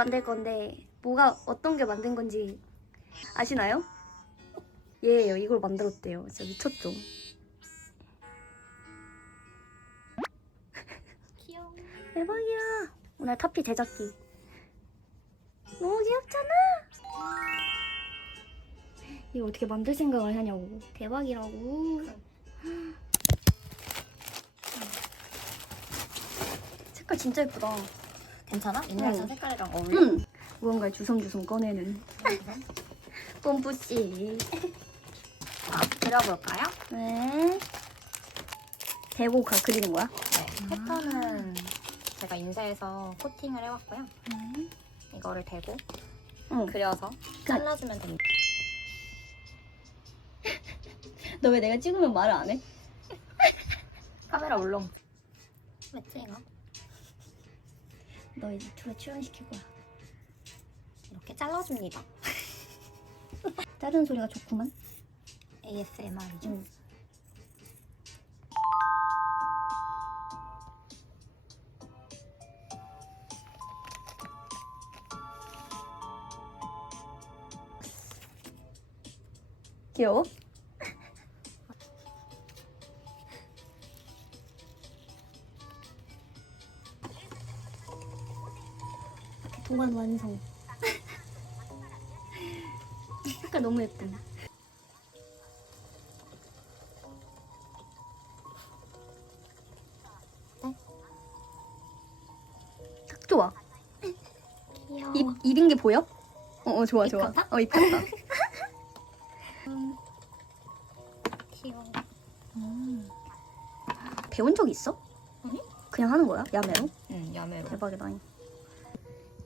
만들 건데 뭐가 어떤 게 만든 건지 아시나요? 얘예요. 이걸 만들었대요. 진짜 미쳤죠? 귀여워. 대박이야. 오늘 타피 제작기. 너무 귀엽잖아. 이거 어떻게 만들 생각을 하냐고. 대박이라고. 색깔 진짜 예쁘다. 괜찮아? 응. 인라이션 색깔이랑 어울려? 응. 무언가를 주섬주섬 꺼내는 뽐뿌씨. 아, 그려볼까요? 네. 대고 가 그리는 거야? 네. 패턴은 제가 인쇄해서 코팅을 해왔고요. 이거를 대고 응. 그려서 잘라주면 됩니다. 너 왜 내가 찍으면 말을 안 해? 카메라 울렁. 왜 찍어? 너 이제 둘에 출연시킬 거야. 이렇게 잘라줍니다. 다른 소리가 좋구만. ASMR이죠. 응. 귀여워? 도안 완성. 색깔 너무 예쁨. 딱 좋아. 귀여워. 입 입인 게 보여? 어, 어 좋아 입 좋아. 어, 입 같다. 귀여워. 배운 적 있어? 아니. 그냥 하는 거야? 야매로? 응, 야매로. 대박이다.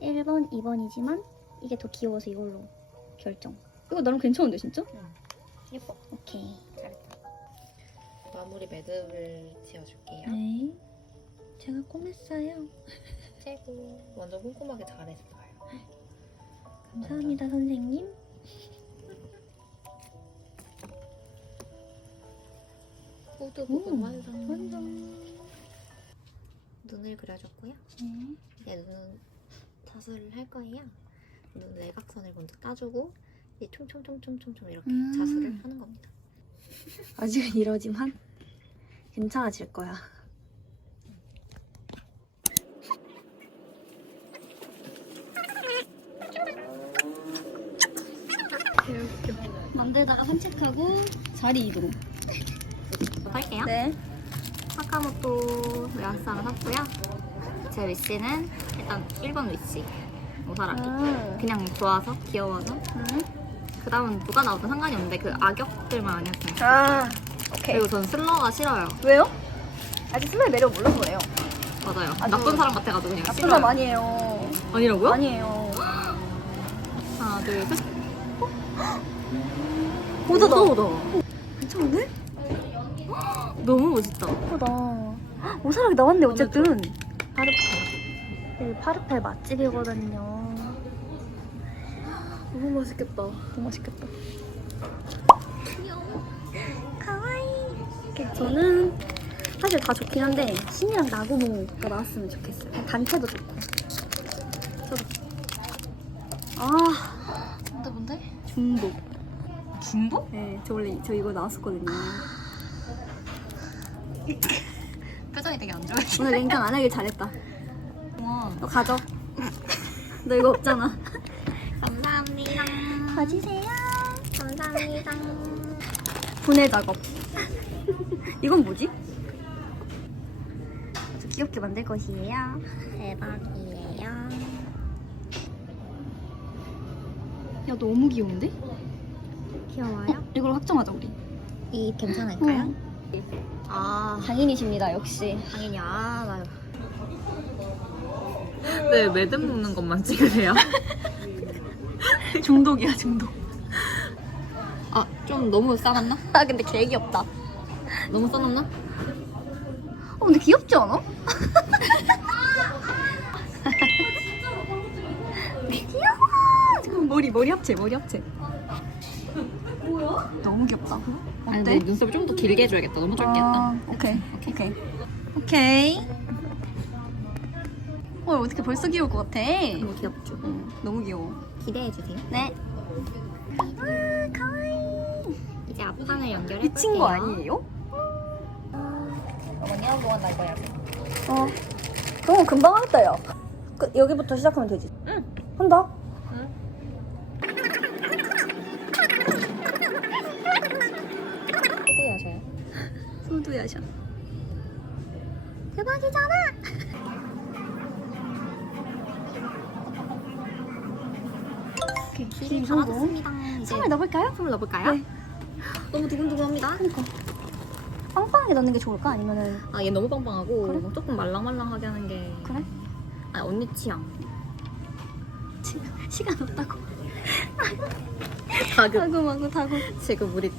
1번, 2번이지만 이게 더 귀여워서 이걸로 결정. 이거 나름 괜찮은데 진짜? 예뻐. 오케이. 잘했다. 마무리 매듭을 지어줄게요. 네. 제가 꼬맸어요. 최고. 완전 꼼꼼하게 잘했어요. 감사합니다 선생님. 후드 오, 부분 완성. 완성. 눈을 그려줬고요. 네. 이제 눈 자수를 할 거예요. 눈 외곽선을 먼저 따주고 이제 총총총총총총 이렇게 음. 자수를 하는 겁니다. 아직은 이러지만 괜찮아질 거야. 만들다가 산책하고 자리 이동. 할게요. 네. 사카모토 외화상을 샀고요. 제 위치는 일단 1번 위치. 오사라기. 아. 그냥 좋아서 귀여워서. 음. 그 다음은 누가 나와도 상관이 없는데 그 악역들만 아니었으면 좋겠어요. 아. 오케이. 그리고 전 슬러가 싫어요. 왜요? 아직 슬라의 매력 몰라서 그래요. 맞아요. 아, 나쁜 저- 사람 같아가지고 그냥 나쁜 싫어요. 사람 아니에요. 아니라고요? 아니에요. 하나, 둘, 셋. 보드다. 오다. 괜찮은데? 너무 멋있다. 예쁘다. 오사락이 나왔네 어쨌든. 파르페. 여기 파르페 맛집이거든요. 너무 맛있겠다. 너무 맛있겠다. 귀여워. 가와이. 저는 사실 다 좋긴 한데 신이랑 나고모가 나왔으면 좋겠어요. 그냥 단체도 좋고. 저도. 아 뭔데 뭔데? 중독. 중복? 네, 저 원래 저 이거 나왔었거든요. 표정이 되게 안 좋아해. 오늘 냉장 안 하길 잘했다. 와. 너 가져. 너 이거 없잖아. 감사합니다. 가지세요. 감사합니다. 분해 작업. 이건 뭐지? 아주 귀엽게 만들 것이에요. 대박이에요. 야 너무 귀여운데? 귀여워요? 이걸 확정하자 우리. 이 괜찮을까요? 응. 아, 장인이십니다 역시. 당연히 아, 나. 네, 매듭 묶는 것만 찍으세요. 중독이야 중독. 아, 좀 너무 싸놨나? 아 근데 개 귀엽다. 너무 싸놨나? 어 근데 귀엽지 않아? 귀여워. 지금 머리 머리 합체 머리 합체. 뭐야? 너무 귀엽다. 아니 어때? 너 눈썹을 좀 더 길게 해줘야겠다. 너무 짧게 했다. 아, 오케이 오케이 오케이. 어 어떻게 벌써 귀여울 것 같아? 너무 귀엽죠? 응, 너무 귀여워. 기대해주세요. 네. 와 가와이. 이제 앞판을 연결해 미친 거 아니에요? 어머니 한 동안 해야 돼. 어. 그럼 금방 하겠다 야. 그, 여기부터 시작하면 되지. 응. 한다. 소도야셔요. 소두야샤. 대박이잖아. 오케이. 길이 이다 정도. 맞았습니다. 이제 선물 넣어볼까요? 선물 넣어볼까요? 네. 너무 두근두근합니다. 그니까. 빵빵하게 넣는 게 좋을까? 아니면은 아 얘 너무 빵빵하고 그래? 조금 말랑말랑하게 하는 게. 그래? 아 언니 취향. 지금 시간 없다고. 다급. 다구마구 다구. 지금 우리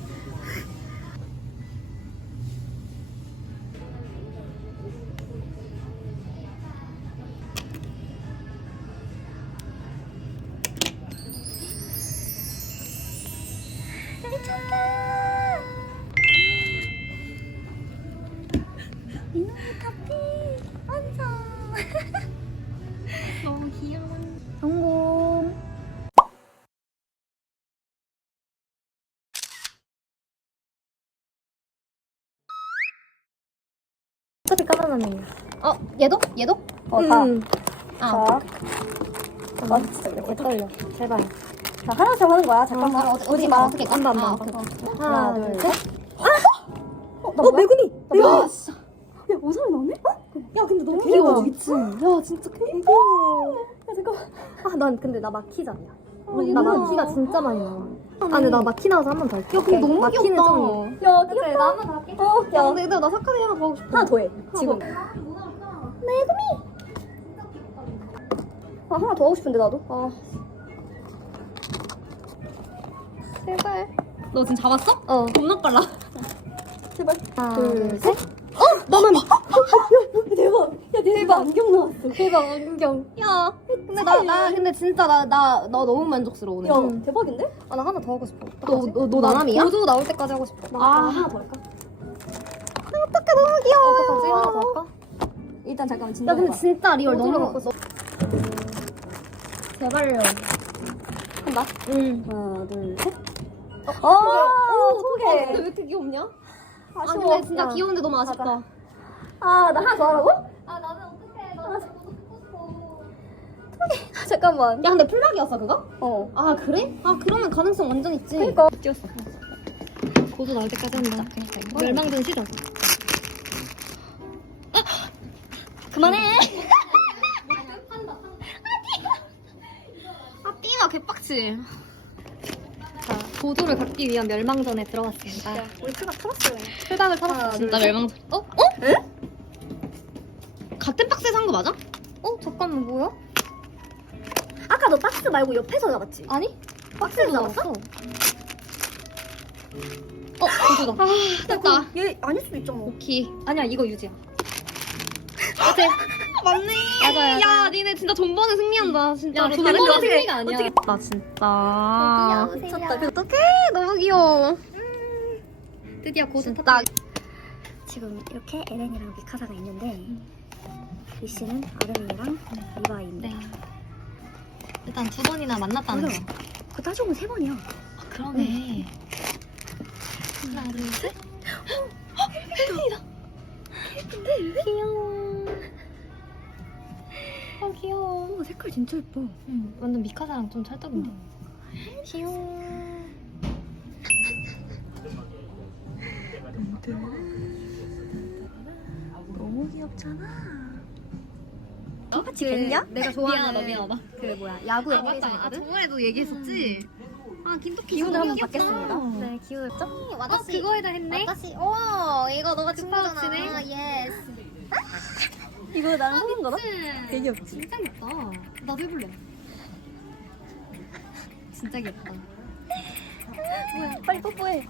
까만하네. 어 얘도? 얘도? 어, 다. 음. 아 자. 나 진짜 이렇게 떨려. 제발. 자, 하나씩 하는 거야. 잠깐만. 어, 오지 까? 마. 어떻게 까? 안다, 안다. 아. 하나, 둘, 셋. 어, 나 어, 매근이! 매근이! 야, 씨. 야, 오살이 나네? 야, 근데 너무 귀여워. 미친. 야, 진짜 귀여워. 야, 잠깐만. 아, 난 근데 나 마키 잡이야. 나 마키가 진짜 많이 나와. 아, 근데 나 마키 나와서 한 번 더 할게. 야, 근데 너무 마키는 귀엽다. 좀. 야, 귀엽다. 나 할게. 어, 야. 근데 나 사카리 하나 더 하고 싶어. 하나 더 해. 지금. 매그미! 아, 하나 더 하고 싶은데, 나도. 아. 제발. 너 지금 잡았어? 어. 겁나 빨라. 제발. 하나, 둘, 둘, 셋. 어? 나만. 대박. 야, 대박. 안경 나왔어. 대박 안경. 야, 근데 나, 나 근데 진짜 나 나 나 너무 만족스러워 오늘. 야, 대박인데? 아, 나 하나 더 하고 싶어. 너, 너, 너 나남이야? 보조 나올 때까지 하고 싶어. 아. 하나 더 할까? 어떡해, 너무 귀여워. 어떡하지? 하나 더 할까? 일단 잠깐만 진짜. 야, 근데 진짜 리얼 너무. 갖고 있어. 제발요. 한다. 응. 하나, 둘, 셋. 어, 오, 두 아, 근데 개. 왜 이렇게 귀엽냐? 아, 아쉬워. 근데 진짜 야. 귀여운데 너무 아쉽다. 아, 나 하나 더 하라고? 아, 나는 어떡해. 나 너무 듣고 싶어. 잠깐만. 야, 근데 플락이었어, 그거? 어. 아, 그래? 아, 그러면 가능성 완전 있지. 그니까. 찍었어. 고소 나올 때까지 한다. 멸망전 싫어. 그만해. 아, 띠나 개빡치. 자, 보조를 갖기 위한 멸망전에 들어갔습니다. 우리 크가 터졌어요. 풀각을 타봤어. 하나, 진짜 둘, 멸망전. 어? 어? 에? 같은 박스에 산 거 맞아? 어? 잠깐만, 뭐야? 아까 너 박스 말고 옆에서 잡았지? 아니? 박스에서 잡았어? 어, 보조다. 아, 됐다. 얘 아닐 수도 있잖아. 오케이. 아니야, 이거 유지야. 어때? 맞네. 맞아, 맞아. 야, 니네 진짜 전번에 승리한다. 진짜. 야, 번의 거 승리가 어떻게- 아니야. 어떻게- 나 진짜. 미쳤다. 그- 어떡해. 너무 귀여워. 드디어 고든 탔다. 지금 이렇게 에렌이랑 미카사가 있는데 이 씨는 아름이랑 리바이입니다. 네. 일단 두 번이나 만났다는 거. 맞아. 그 따져보면 세 번이야. 아, 그러네. 하나, 둘, 셋. 귀여워. 색깔 진짜 예뻐. 응, 완전 미카사랑 좀 찰떡인데. 귀여워. 너무 귀엽잖아. 똑같이 겠냐? 내가 좋아하는 미안하다, 그 뭐야 야구 아, 애니메이션이거든. 맞다. 아, 저번에도 얘기했었지. 아 김토끼 기운을 한번. 받겠습니다. 네, 기운했죠? 어 그거에다 했네. 다시 오 이거 너가 준 친구같이네. 거잖아 예스 이거 나랑 하는 거다? 되게 귀엽지? 진짜 귀엽다. 나도 해볼래. 진짜 귀엽다. 빨리 뽀뽀해.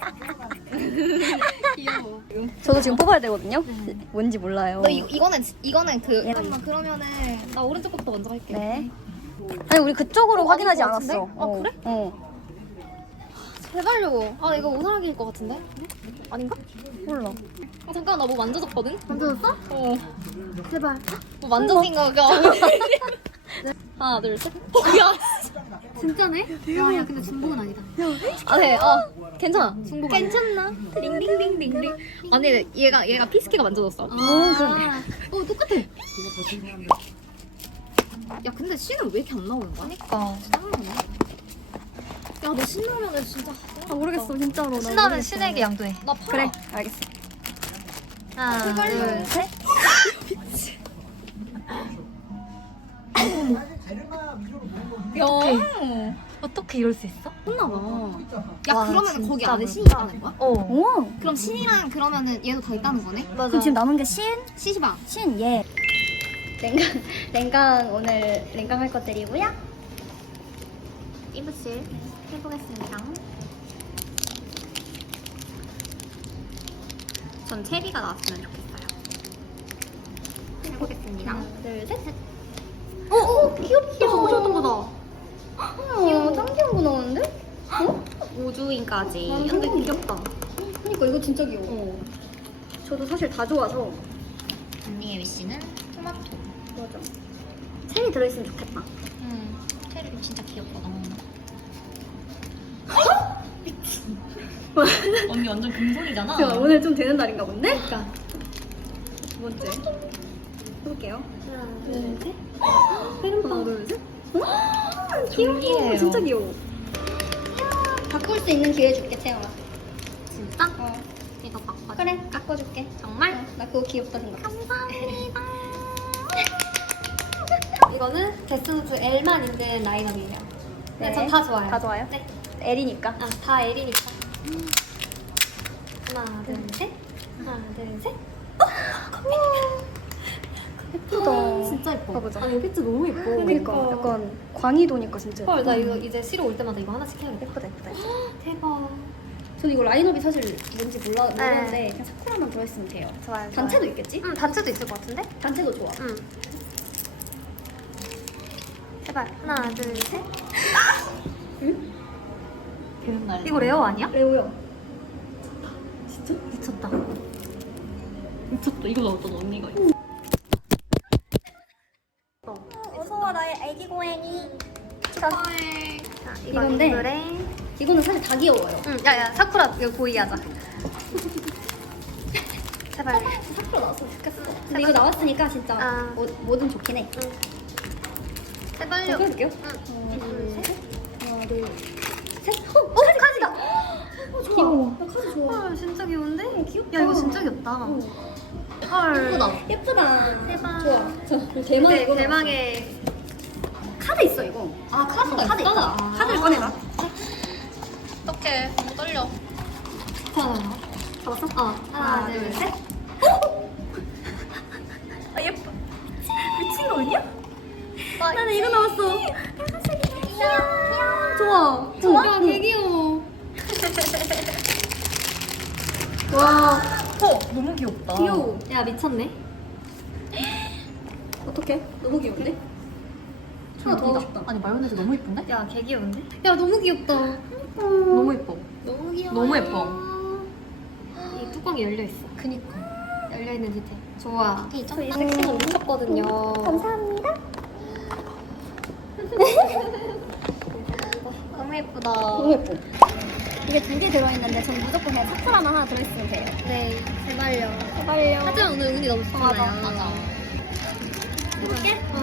귀여워. 저도 지금 뽑아야 되거든요. 뭔지 몰라요. 너 이거 이거는 지- 이거는 그 얘는- 잠깐만 그러면은 나 오른쪽 것부터 먼저 할게. 네. 아니 우리 그쪽으로 어, 확인하지 것 같은데? 않았어. 아, 어. 그래? 어. 제발요. 아 이거 오사락일 것 같은데? 아닌가? 몰라. 아, 잠깐 나 뭐 만져줬거든? 만져줬어? 어. 제발. 뭐 만져진 거가. 하나 둘 셋. 야. 진짜네? 야, 야 근데 중복은 아니다. 아 네. 어 괜찮아. 중복 아니야? 괜찮나? 링링링링링. 아니 얘가 얘가 피스케가 만져줬어. 아, 그러네. 어, 똑같아. 야, 근데 씨는 왜 이렇게 안 나오는 거야? 그러니까. 야, 너 신나면은 진짜. 아 모르겠어 진짜로. 나 모르겠어. 신에게 양도해. 나 팔아. 그래 알겠어. 하나 둘 셋. 야. 어떻게 이럴 수 있어? 혼나봐. 야, 와, 그러면 진짜 거기 안에 그렇다. 신이 있다는 거야? 어. 오. 그럼 신이랑 그러면은 얘도 다 있다는 거네? 맞아. 그럼 지금 남은 게 신, 시시방. 신, 예. 랭강, 랭강 오늘 랭강 할 것들이고요. 이브실 해보겠습니다. 전 체리가 나왔으면 좋겠어요. 해보겠습니다. 하나, 둘, 셋. 어, 어, 귀엽다. 저거 좋았던 거다. 귀여워. 짱 귀여운 거 나오는데? 우주인까지. 완전 근데 귀엽다. 그러니까 이거 진짜 귀여워. 어. 저도 사실 다 좋아서. 언니의 위시는 토마토. 맞아. 체리 들어있으면 좋겠다. 음, 체리도 진짜 귀엽다. 너무. 언니 완전 금손이잖아. 제가 오늘 좀 되는 날인가 본데? 그러니까. 두 번째. 해볼게요. 하나, 둘, 셋. 페름빵. 하나, 둘, 셋. 어? 졸리해요. 진짜 귀여워. 바꿀 수 있는 기회 줄게, 채영아. 진짜? 어. 이거 바꿔. 그래, 바꿔줄게. 정말? 어, 나 그거 귀엽다 생각해. 감사합니다. 이거는 데스노트 L만 있는 라인업이에요. 네, 네. 전 다 좋아요. 다 좋아요? 네. L이니까. 아, 다 L이니까. 하나, 둘, 셋. 하나, 둘, 셋. 예쁘다. 진짜 예뻐. 봐보자. 아니, 팩트 너무 예뻐. 그러니까 약간 광이 도니까 진짜 헐, 나 예쁘다. 이거 이제 시로 올 때마다 이거 하나씩 해야겠다. 예쁘다, 예쁘다. 대박. 저는 이거 라인업이 사실 뭔지 몰라, 네. 모르는데 그냥 사쿠라만 들어있으면 돼요. 좋아요. 단체도 있겠지? 응, 단체도 있을 것 같은데? 단체도 좋아. 응. 제발. 하나, 둘, 셋. 응? 되는 날. 이거 레어 아니야? 레오요. 진짜? 미쳤다. 미쳤다. 이거 나왔잖아, 언니가. 어서와 나의 애기 고양이. 자, 이건데? 이거는 사실 다 귀여워요. 응, 야, 야, 사쿠라 이거 보이하자. 제발. 사쿠라 나왔으면 좋겠어. 근데 이거 나왔으니까 진짜 아. 뭐, 뭐든 좋긴 해. 제발요. 제가 해볼게요. 응. 하나, 둘, 셋. 하나, 둘, 셋. 어, 어. 어, 좋아. 귀여워. 나 카드 좋아. 헐, 진짜 귀여운데? 어, 진짜 귀엽다. 어. 헐. 예쁘다. 예쁘다. 대박. 좋아. 저 대망 네, 이거 대망의. 카드 있어 이거. 아, 카드가 카드 있다. 있다. 카드를 꺼내봐. 어떡해. 너무 떨려. 자, 잡았어? 어. 하나, 둘, 셋. 아 예뻐. 미친 거 아니야? 나는 이거 나왔어. 좋아. 좋아? 야, 개 귀여워. 와. 어, 너무 귀엽다. 귀여워. 야, 미쳤네. 어떡해? 너무 귀여운데? 하나 더 하고 싶다. 아니, 마요네즈 너무 예쁜데? 야, 개 귀여운데? 야, 너무 귀엽다. 너무 예뻐. 너무 귀여워. 너무 예뻐. 이 뚜껑이 열려 있어. 그니까. 열려 있는 디테일. 좋아. 이 저희 점 섹시 너무 미쳤거든요. 감사합니다. 너무 예쁘다. 너무 예뻐. 이게 두 개 들어있는데 저는 무조건 그냥 사쿠라만 하나 들어있으면 돼요. 네, 제발요. 제발요. 하지만 오늘 운이 너무 좋잖아요. 맞아, 맞아. 해볼게. 어.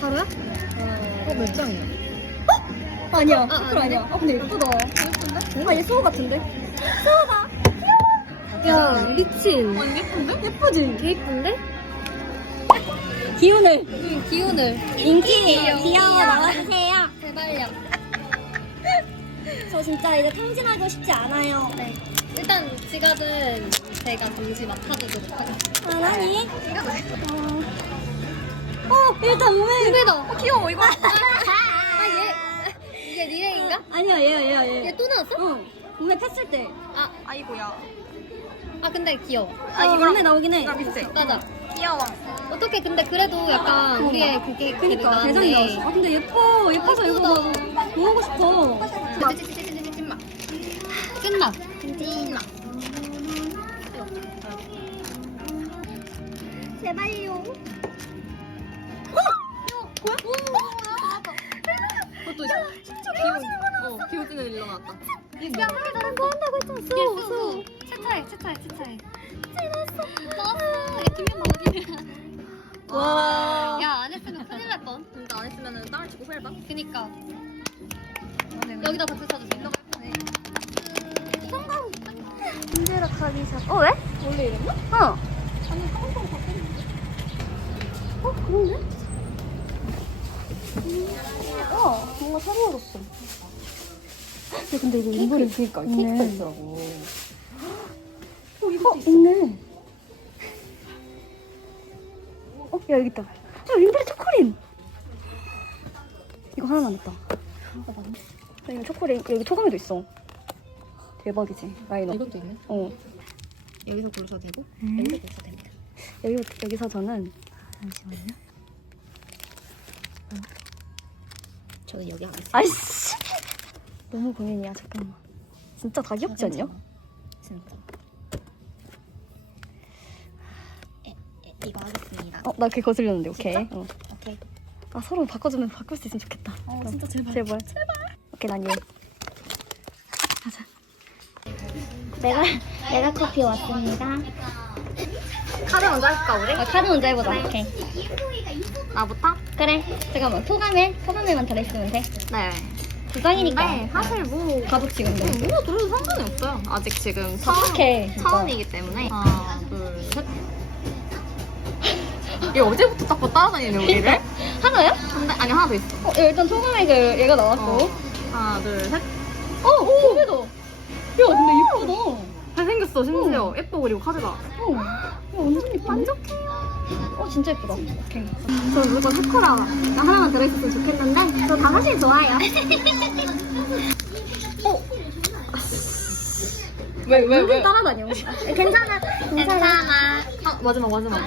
바로야? 어, 몇 장이야? 어? 아니야. 아, 사쿠라 아닌데? 아니야. 아, 근데 예쁘다. 예쁜데? 뭔가 얘 수호 같은데? 야, 미친. 어, 예쁜데? 예쁘지? 개 예쁜데? 기운을. 응, 기운을. 인기예요. 귀여워 나와주세요. 저 진짜 이제 탕진하고 싶지 않아요. 네. 일단 지갑은 제가 잠시 맡아두도록 하겠습니다. 하나니? 어, 어, 일단 몸에. 후배다. 어, 귀여워, 이거. 아, 얘. 이게 리레인가? 아니야, 얘야, 얘야, 얘. 얘 또 나왔어? 응. 몸에 폈을 때. 아, 아이고야. 아 근데 귀여워. 아, 이거 몸에 나오긴 해. 맞아. 귀여워. 어떻게 근데 그래도 약간 우리의 그게 그니까 대장이 나왔어. 아 근데 예뻐. 예뻐서 이거 뭐 모으고 싶어. 찐맛. 찐맛. 제발요. 그것도. 어, 일로 나왔다. 야, 나랑 거 한다고 했잖아. 수, 수. 세차해, 세차해, 세차해. 나왔어. 나왔어. 야, 김연 어디냐. 와. 야, 안 했으면 큰일 날 뻔. 근데 안 했으면 땅을 치고 후회봐. 그니까. 여기다 박수 쳐주세요. 힘들어 가기샷. 어 왜? 원래 이랬나? 어. 어 그런데? 어 뭔가 새로워졌어. 야, 근데 이거 인물이 그니까 있네. 있더라고. 어 있네. 어 야 여기 있다. 어 인물이 초콜릿. 이거 하나 남았다. 야, 이거 초콜릿 여기 초가미도 있어. 대박이지 라이너. 이것도 있네. 어 여기서 고르셔도 되고 음. 여기서 고르셔도 됩니다. 여기 여기서 저는 잠시만요. 저는 여기 하겠습니다. 아이씨 너무 고민이야 잠깐만. 진짜 다 귀엽지 않냐? 진짜. 에, 에, 이거 하겠습니다. 어나걔 거슬렸는데 오케이. 진짜? 어. 오케이. 아 서로 바꿔주면 바꿀 수 있으면 좋겠다. 어, 그럼. 진짜 제발. 제발. 오케이 난 얘. 가자. 내가 내가 커피 왔습니다. 카드 먼저 할까 우리? 아, 카드 먼저 해보자. 오케이. 나부터? 그래. 잠깐만 소감에 소감에만 들어있으면 돼. 네. 두 장이니까. 네, 사실 뭐 가족 지금도. 뭐가 들어도 상관이 없어요. 아직 지금 처음, 착해, 진짜. 처음이기 때문에. 하나, 둘, 셋. 얘 어제부터 자꾸 따라다니네 우리를. 하나야? 근데 아니 하나 더 있어. 어 일단 소감에 그 얘가 나왔고. 어. 하나, 둘, 셋. 어, 오, 그래도. 야, 근데 이쁘다. 잘생겼어 심지어. 예뻐 그리고 카드가. 어, 야, 완전 이쁘네. 만족해요. 어, 진짜 예쁘다. 오케이. 저 무조건 스코라 하나만 들어있었으면 좋겠는데 저 다 사실 좋아요. 어? 왜, 왜, 왜? 따라다녀. 괜찮아. 괜찮아. 아, 마지막, 마지막.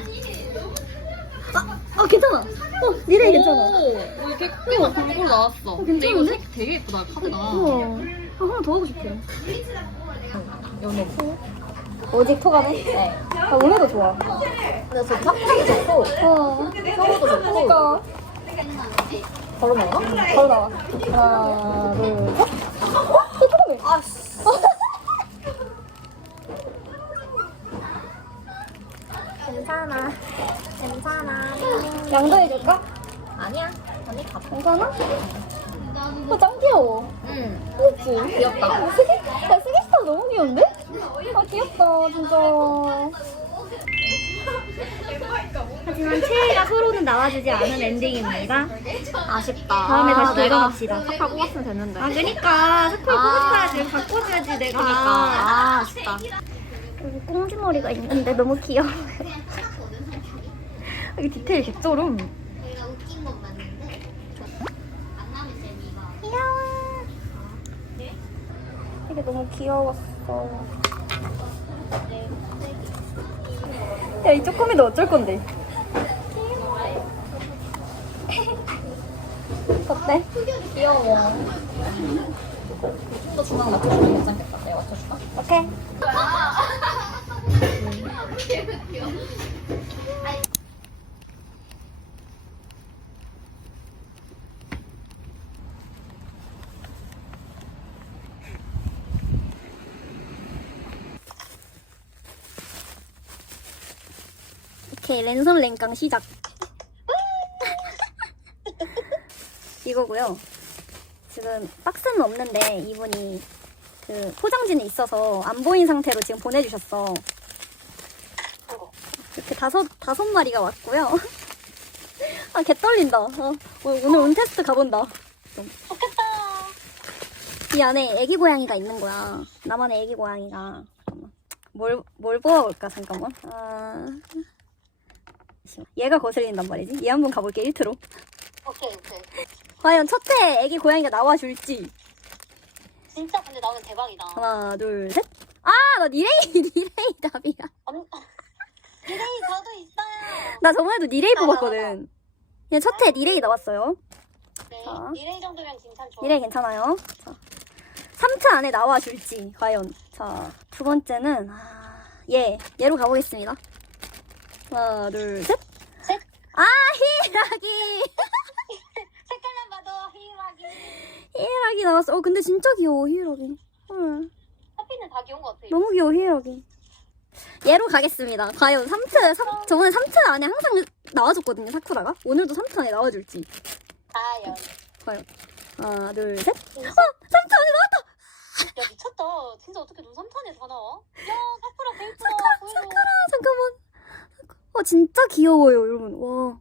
어, 괜찮아. 어, 니네 괜찮아. 오, 이렇게 크게 골고루 나왔어. 근데 이거 색 되게 예쁘다, 카드가. 어. 아, 하나 더 하고 싶어. 연어. 오직 토가네? 네. 아, 원래도 좋아. 근데 저 짝짝이 좋고, 어. 성우도 좋고. 그니까. 바로 나와? 바로 나와. 하나, 둘, 셋. 어? 또 토가네. 아, 씨. 괜찮아. 괜찮아. 양도해줄까? 아니야. 언니 가. 괜찮아? 어, 짱 귀여워. 응. 그치? 귀엽다. 야, 스기, 야, 스기스타 너무 귀여운데? 아, 귀엽다, 진짜. 하지만 최애가 서로는 나와주지 않은 엔딩입니다. 아쉽다. 다음에 다시 내가 돌아갑시다. 스파 뽑았으면 됐는데. 아, 그니까. 스쿨 아. 뽑았어야지. 바꿔줘야지, 내가. 아, 아쉽다. 여기 꽁지머리가 있는데 너무 귀여워. 여기 디테일 개쩔음. 너무 귀여웠어. 야, 이 쪼꼬미도 어쩔 건데? 어때? 귀여워. 또 중앙 맞춰주면 괜찮겠다. 내가 맞춰줄까? 오케이. 랜선 랭깡 시작. 이거고요. 지금 박스는 없는데 이분이 그 포장지는 있어서 안 보인 상태로 지금 보내주셨어. 이렇게 다섯 다섯 마리가 왔고요. 아, 개 떨린다. 어, 오늘 온 테스트 가본다. 좋겠다. 이 안에 애기 고양이가 있는 거야. 나만의 애기 고양이가. 잠깐만. 뭘, 뭘 뽑아볼까, 잠깐만. 아. 얘가 거슬린단 말이지. 얘 한번 가볼게, 1트로. 오케이, 오케이. 과연 첫째 애기 고양이가 나와줄지. 진짜 근데 나오면 대박이다. 하나, 둘, 셋. 아, 나 니레이, 니레이 답이야. 디레이 저도 있어요. 나 저번에도 니레이 맞아, 뽑았거든. 얘 첫회 니레이 나왔어요. 네. 자. 디레이 정도면 좋아. 니레이 괜찮아요. 자, 3트 안에 나와줄지 과연. 자, 두 번째는 아, 얘 얘로 가보겠습니다. 하나, 둘, 셋. 셋. 아 히라기. 색깔만 봐도 희락이. 히라기 나왔어. 어 근데 진짜 귀여워 히라기. 응. 커피는 다 귀여운 것 같아. 너무 귀여워 히라기. 얘로 가겠습니다. 과연 3트, 3, 저번에 3트 안에 항상 나와줬거든요, 사쿠라가. 오늘도 3트 안에 나와줄지. 과연. 과연. 하나, 둘, 셋. 어, 3트 안에 나왔다! 야 미쳤다. 진짜 어떻게 눈 3탄에 다 나와? 야 사쿠라 개 이쁘다. 보여줘. 아, 잠깐만. 와, 진짜 귀여워요, 여러분. 와.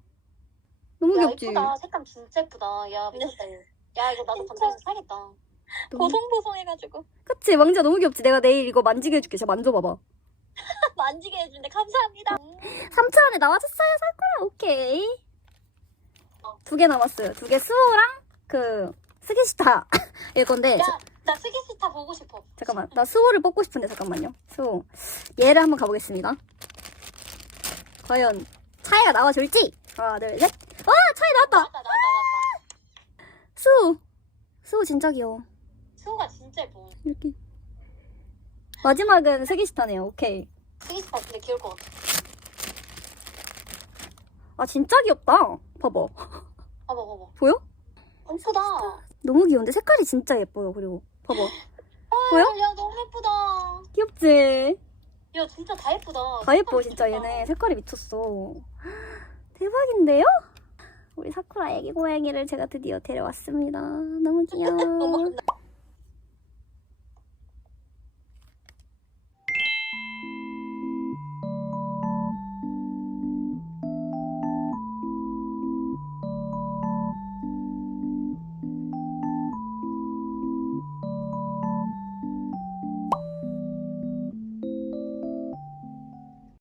너무 야 귀엽지? 이쁘다. 색감 진짜 예쁘다. 야 미쳤다. 이거. 야 이거 나도 진짜. 감사해서 사겠다. 너무- 보송보송해가지고 그치? 왕자 너무 귀엽지? 내가 내일 이거 만지게 해줄게. 진짜 만져봐봐. 만지게 해준대. 감사합니다. 3트 안에 나와줬어요, 사쿠라. 오케이. 두 개 남았어요. 두 개 수호랑 그 스기시타 일 건데. 자- 야나 스기스타 보고 싶어. 잠깐만. 나 수호를 뽑고 싶은데, 잠깐만요. 수호. 얘를 한번 가보겠습니다. 과연 차이가 나와줄지? 하나, 둘, 셋. 와! 차이 나왔다! 나왔다 나왔다 나왔다. 수호. 수호 진짜 귀여워. 수호가 진짜 예뻐. 이렇게. 마지막은 스기시타네요. 오케이. 스기스타 근데 귀여울 것 같아. 아, 진짜 귀엽다. 봐봐. 봐봐 봐봐. 보여? 예쁘다. 너무 귀여운데 색깔이 진짜 예뻐요. 그리고 봐봐. 보여? 야 너무 예쁘다. 귀엽지? 야 진짜 다 예쁘다. 다 예뻐 진짜. 얘네. 색깔이 미쳤어. 대박인데요? 우리 사쿠라 애기 고양이를 제가 드디어 데려왔습니다. 너무 귀여워.